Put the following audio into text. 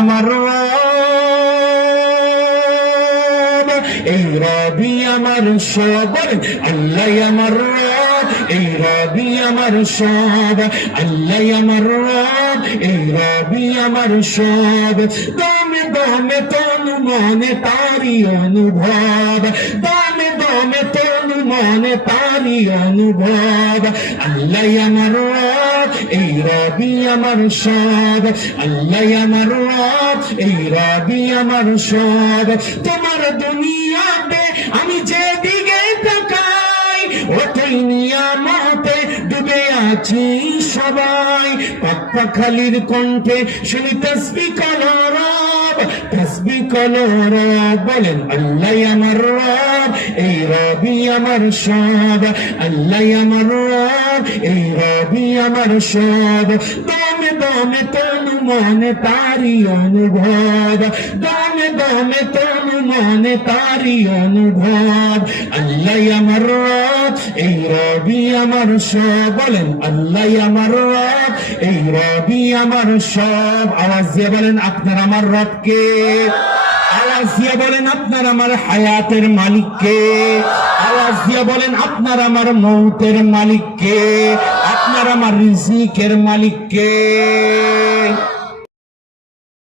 আমার রব, এই রবি আমার সব। আল্লাহ আমার রব, এই রবি আমার সব। আল্লাহ আমার রব, এই রবি আমার সব। দমে দমে তনু মনে তারি অনুভব, দমে দমে তনু মনে তারি অনুভব। আল্লাহ আমার রব, এই রবি আমার সব। আল্লাহ আমার রব, এই রবি আমার সব। তোমার দুনিয়াতে আমি যেদিকে তাকাই, ওই নিয়ামতে ডুবে আছি সবাই। পাপ্পা খালির কণ্ঠে শুনি তাসবিহ করো রব, তাসবিহ করো রব। বলেন আল্লাহ আমার রব, এই রবি আমার সব। আল্লাহ আমার রব, এই রবি আমার সব। দমে দমে তনু মনে তারি অনুভব, দমে দমে তনু মনে তারি অনুভব। আল্লাহ আমার রব, এই রবি আমার সব। বলেন আল্লাহ আমার রব, এই রবি আমার সব। আওয়াজ দিয়ে বলেন আপনার আমার রবকে। আওয়াজ দিয়ে বলেন আপনার আমার হায়াতের মালিককে। আওয়াজ দিয়ে বলেন আপনার আমার মৌতের মালিককে, আপনার আমার রিজিকের মালিককে।